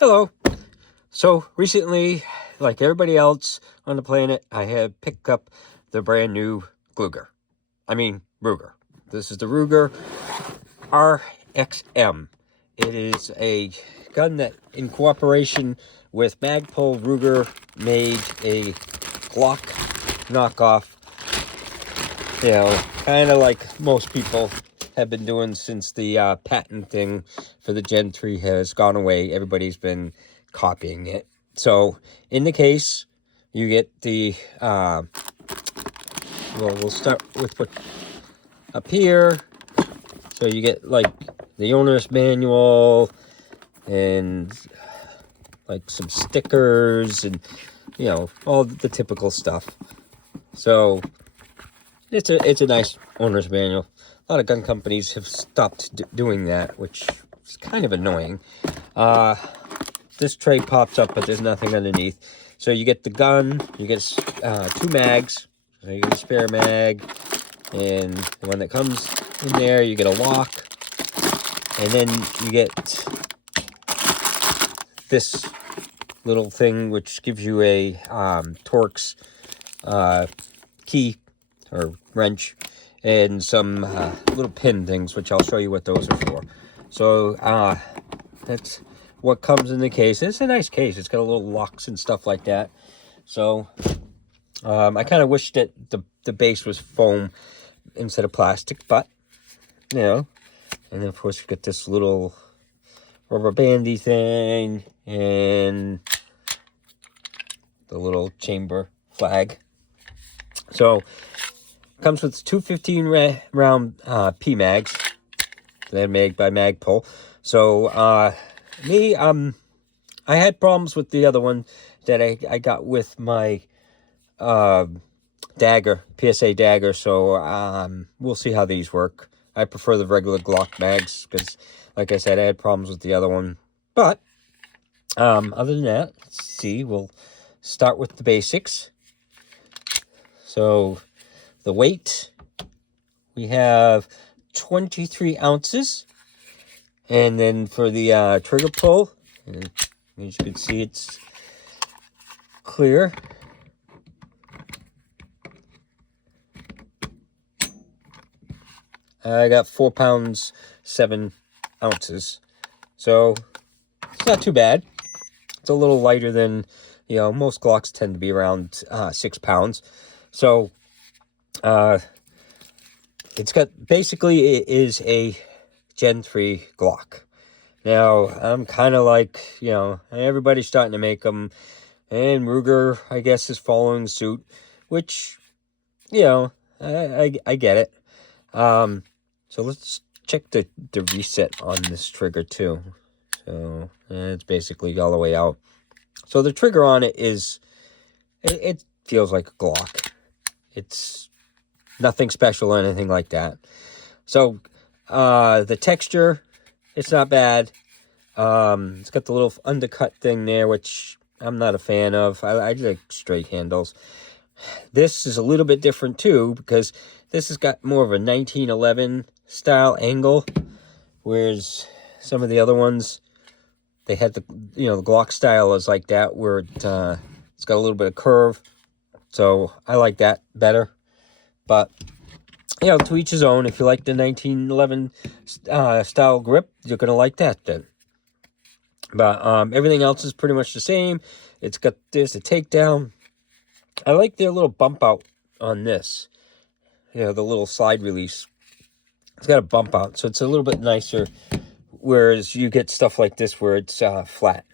Hello. So recently, like everybody else on the planet, I have picked up the brand new Ruger. This is the Ruger RXM. It is a gun that, in cooperation with Magpul, Ruger made a Glock knockoff. You know, kind of like most people have been doing since the patent thing for the Gen 3 has gone away. Everybody's been copying it. So in the case, you get the we'll start with what up here. So you get like the owner's manual and like some stickers and all the typical stuff. So it's a nice owner's manual. A lot of gun companies have stopped doing that, which is kind of annoying. This tray pops up, but there's nothing underneath. So you get the gun, you get 2 mags. So you get a spare mag, and the one that comes in there, you get a lock. And then you get this little thing, which gives you a Torx key or wrench, and some little pin things, which I'll show you what those are for. So that's what comes in the case. It's a nice case. It's got a little locks and stuff like that. So I kind of wish that the base was foam instead of plastic, but and then of course you get this little rubber bandy thing and the little chamber flag. So comes with 2 15-round P-mags. They're made by Magpul. So I had problems with the other one that I got with my dagger, PSA dagger. So we'll see how these work. I prefer the regular Glock mags because, like I said, I had problems with the other one. But other than that, let's see. We'll start with the basics. So the weight, we have 23 ounces. And then for the trigger pull, as you can see, it's clear. I got 4 pounds, 7 ounces. So it's not too bad. It's a little lighter than, most Glocks tend to be around 6 pounds. So it's got, basically it is a Gen 3 Glock. Now, I'm kind of like, everybody's starting to make them, and Ruger, I guess, is following suit, which, I get it. So let's check the reset on this trigger too. So it's basically all the way out. So the trigger on it is, it feels like a Glock. It's nothing special or anything like that. So the texture, it's not bad. It's got the little undercut thing there, which I'm not a fan of. I like straight handles. This is a little bit different too, because this has got more of a 1911 style angle, whereas some of the other ones, they had the the Glock style is like that, where it's got a little bit of curve. So I like that better. But to each his own. If you like the 1911 style grip, you're gonna like that then. But everything else is pretty much the same. There's a takedown. I like their little bump out on this. The little slide release. It's got a bump out, so it's a little bit nicer. Whereas you get stuff like this where it's flat.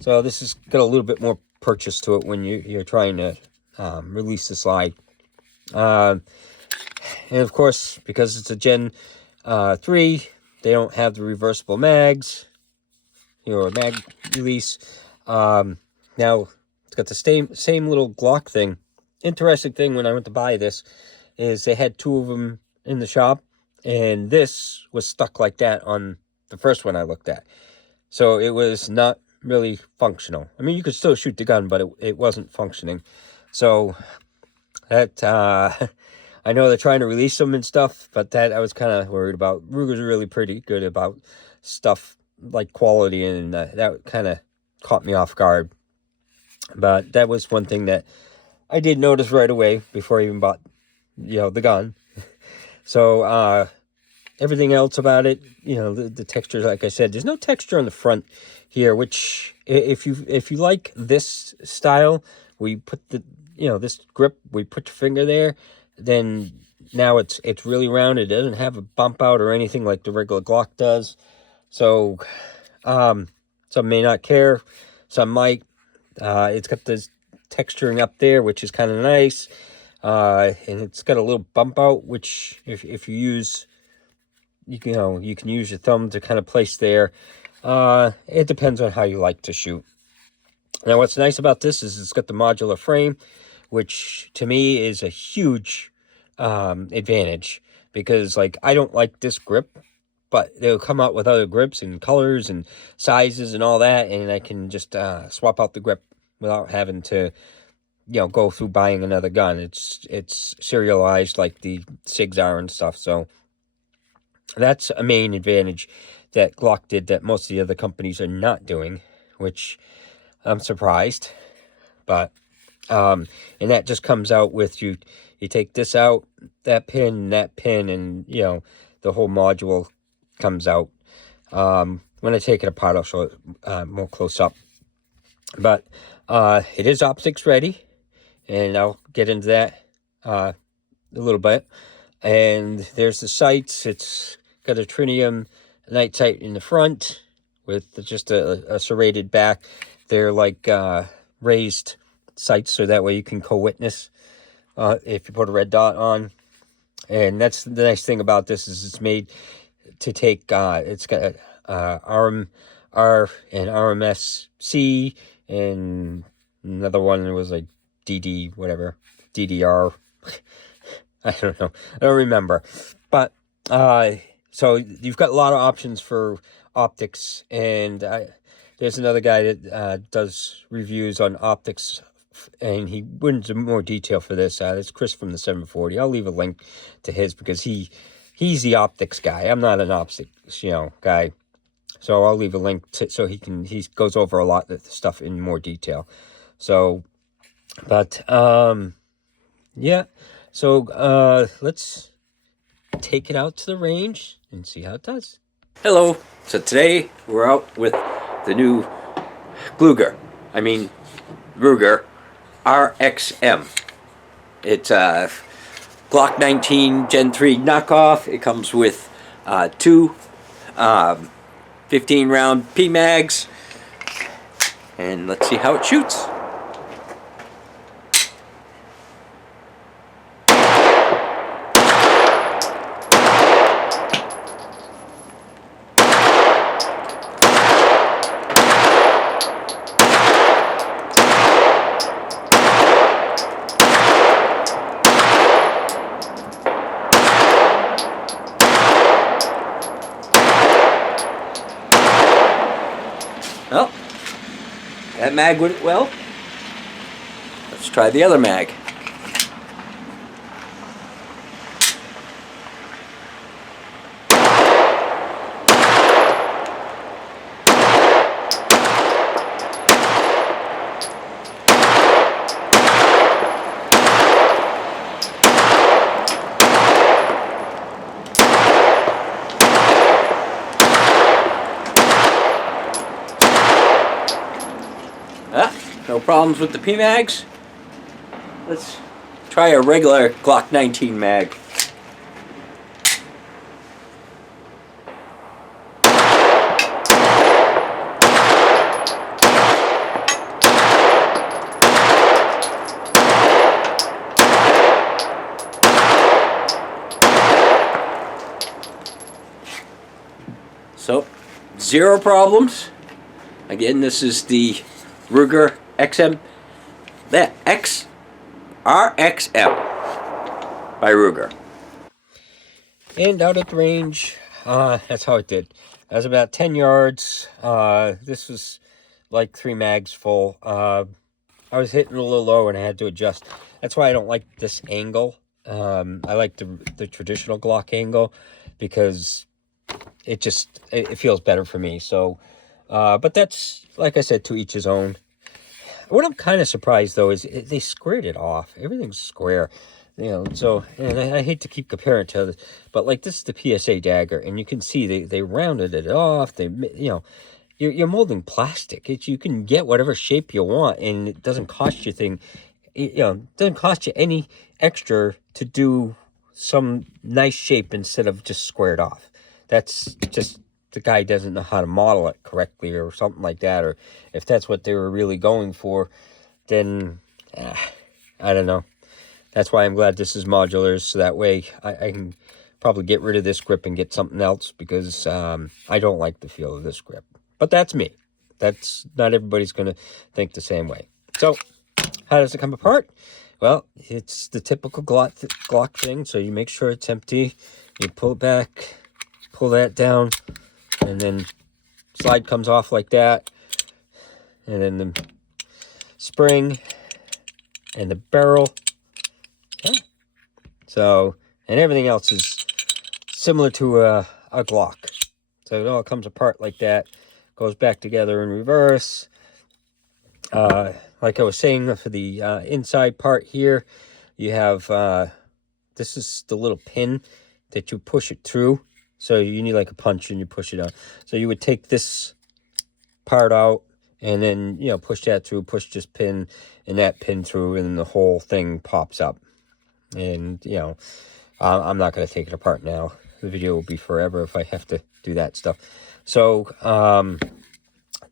So this has got a little bit more purchase to it when you're trying to release the slide. And of course, because it's a Gen 3, they don't have the reversible mags, mag release. Now, it's got the same little Glock thing. Interesting thing when I went to buy this is they had 2 of them in the shop, and this was stuck like that on the first one I looked at. So it was not really functional. I mean, you could still shoot the gun, but it wasn't functioning. So that, I know they're trying to release them and stuff, but that I was kind of worried about. Ruger's really pretty good about stuff like quality, and that kind of caught me off guard. But that was one thing that I did notice right away before I even bought, the gun. So everything else about it, the texture, like I said, there's no texture on the front here, which if you like this style, we put this grip, we put your finger there, then now it's really rounded. It doesn't have a bump out or anything like the regular Glock does. So some may not care, some might. It's got this texturing up there, which is kind of nice, and it's got a little bump out, which if you use, you can use your thumb to kind of place there. It depends on how you like to shoot. Now, what's nice about this is it's got the modular frame, which to me is a huge advantage, because like I don't like this grip, but they'll come out with other grips and colors and sizes and all that, and I can just swap out the grip without having to go through buying another gun. It's serialized like the SIGs are and stuff. So that's a main advantage that Glock did that most of the other companies are not doing, which I'm surprised. But and that just comes out with you take this out, that pin, and the whole module comes out. When I take it apart, I'll show it more close up. But it is optics ready, and I'll get into that a little bit. And there's the sights. It's got a tritium night sight in the front with just a serrated back. They're like raised sights, so that way you can co-witness if you put a red dot on. And that's the nice thing about this, is it's made to take, it's got RM, R, and RMS-C, and another one was like DD, whatever, DDR. I don't know. I don't remember. But, so you've got a lot of options for optics, and there's another guy that does reviews on optics, and he went into more detail for this. It's Chris from the 740. I'll leave a link to his, because he's the optics guy. I'm not an optics, guy. So I'll leave a link so he goes over a lot of the stuff in more detail. So, but, yeah. So, let's take it out to the range and see how it does. Hello. So today we're out with the new Ruger RXM. It's a Glock 19 Gen 3 knockoff. It comes with two 15-round P-mags, and let's see how it shoots. Well, that mag went well. Let's try the other mag. No problems with the P-mags. Let's try a regular Glock 19 mag. So, zero problems. Again, this is the Ruger RXM by Ruger. And out at the range, that's how it did. That was about 10 yards. This was like 3 mags full. I was hitting a little low and I had to adjust. That's why I don't like this angle. I like the traditional Glock angle, because it feels better for me. So, but that's, like I said, to each his own. What I'm kind of surprised, though, is they squared it off. Everything's square, you know. So, and I hate to keep comparing to others, but like this is the PSA dagger, and you can see they rounded it off. They, you know, you're molding plastic. You can get whatever shape you want, and it doesn't cost you it doesn't cost you any extra to do some nice shape instead of just squared off. That's just, the guy doesn't know how to model it correctly or something like that, or if that's what they were really going for, then I don't know. That's why I'm glad this is modular, so that way I can probably get rid of this grip and get something else, because I don't like the feel of this grip. But that's me. That's not everybody's going to think the same way. So how does it come apart? Well, it's the typical Glock thing. So you make sure it's empty. You pull it back, pull that down, and then slide comes off like that. And then the spring and the barrel. Yeah. So, and everything else is similar to a Glock. So it all comes apart like that. Goes back together in reverse. Like I was saying, for the inside part here, you have, this is the little pin that you push it through. So you need like a punch and you push it out. So you would take this part out and then, you know, push that through, push this pin and that pin through, and then the whole thing pops up. And, you know, I'm not going to take it apart now. The video will be forever if I have to do that stuff. So,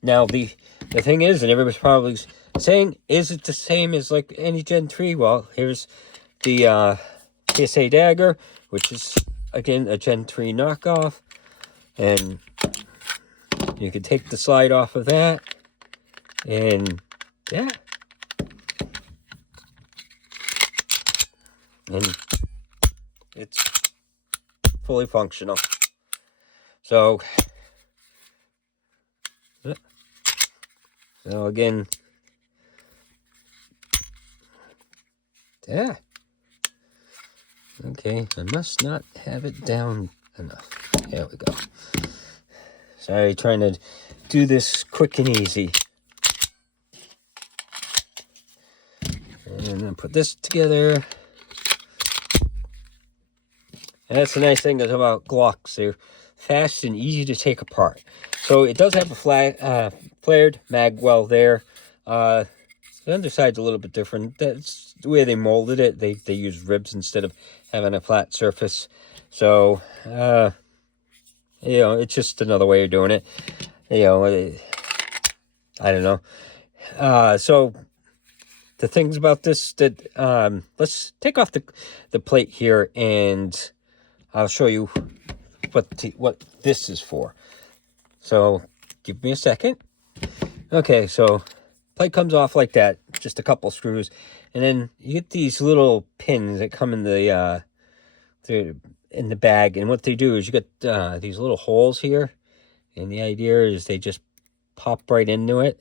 now the thing is, and everybody's probably saying, is it the same as like any Gen 3? Well, here's the PSA dagger, which is, again, a Gen 3 knockoff. And you can take the slide off of that. And, yeah. And it's fully functional. So again, yeah. Okay, I must not have it down enough. There we go. Sorry, trying to do this quick and easy. And then put this together. And that's the nice thing about Glocks. They're fast and easy to take apart. So it does have a flared mag well there. The underside's a little bit different. That's the way they molded it. They use ribs instead of having a flat surface. So, you know, it's just another way of doing it. You know, I don't know. So the things about this that, let's take off the plate here, and I'll show you what this is for. So give me a second. Okay, so plate comes off like that, just a couple screws, and then you get these little pins that come in the bag, and what they do is you get these little holes here, and the idea is they just pop right into it.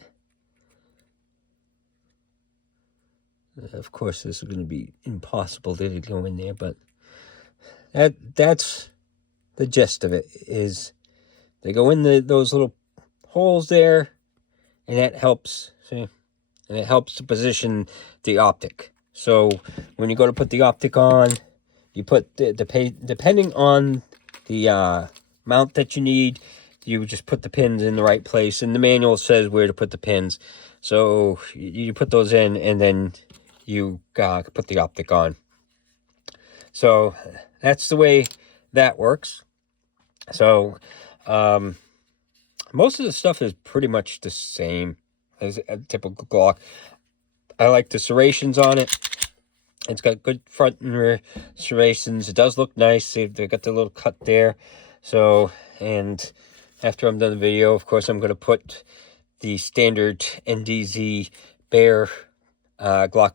Of course, this is going to be impossible to go in there, but that's the gist of it. Is they go in those little holes there, and that helps. See, and it helps to position the optic. So when you go to put the optic on, you put depending on the mount that you need, you just put the pins in the right place, and the manual says where to put the pins. So you put those in, and then you put the optic on. So that's the way that works. So most of the stuff is pretty much the same as a typical Glock. I like the serrations on it. It's got good front and rear serrations. It does look nice. They got the little cut there. So, and after I'm done the video, of course, I'm going to put the standard NDZ bare Glock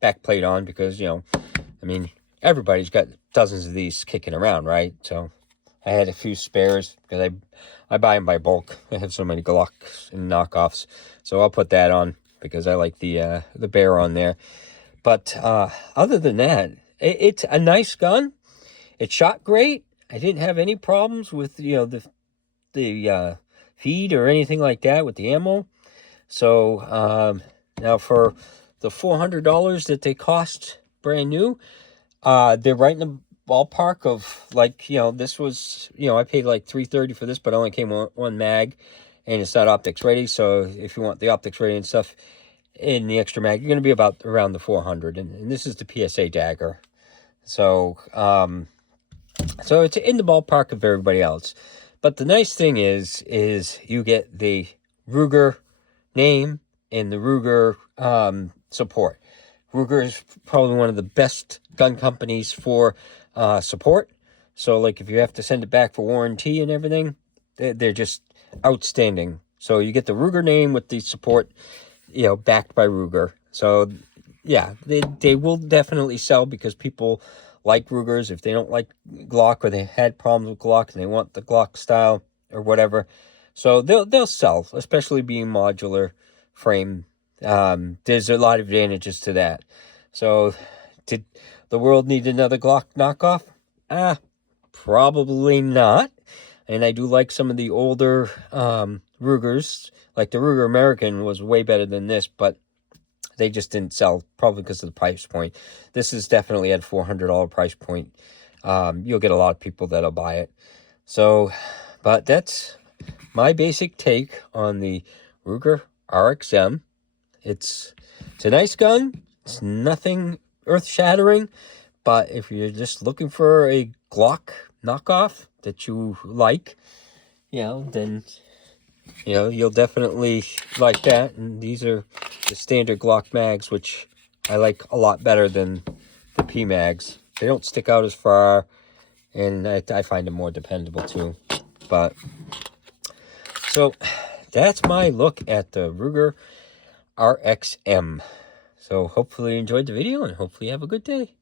backplate on, because, you know, I mean, everybody's got dozens of these kicking around, right? So I had a few spares because I buy them by bulk. I have so many Glocks and knockoffs, so I'll put that on because I like the bare on there. But other than that, it's a nice gun. It shot great. I didn't have any problems with, you know, the feed or anything like that with the ammo. So now for the $400 that they cost brand new, they're right in the ballpark of, like, you know, this was, you know, I paid like $330 for this, but it only came one mag, and it's not optics ready. So if you want the optics ready and stuff in the extra mag, you're going to be about around the 400. And this is the PSA dagger. So so it's in the ballpark of everybody else. But the nice thing is you get the Ruger name and the Ruger support. Ruger is probably one of the best gun companies for support. So, like, if you have to send it back for warranty and everything, they're just outstanding. So you get the Ruger name with the support, you know, backed by Ruger. So, yeah, they will definitely sell because people like Rugers. If they don't like Glock, or they had problems with Glock and they want the Glock style or whatever, so they'll sell, especially being modular frame. There's a lot of advantages to that. So, did the world need another Glock knockoff? Probably not. And I do like some of the older Rugers. Like the Ruger American was way better than this, but they just didn't sell, probably because of the price point. This is definitely at a $400 price point. You'll get a lot of people that'll buy it. So, but that's my basic take on the Ruger RXM. It's a nice gun. It's nothing earth-shattering, but if you're just looking for a Glock knockoff that you like, you know, then, you know, you'll definitely like that. And these are the standard Glock mags, which I like a lot better than the P mags. They don't stick out as far, and I find them more dependable too. But so that's my look at the Ruger RXM. So hopefully you enjoyed the video, and hopefully you have a good day.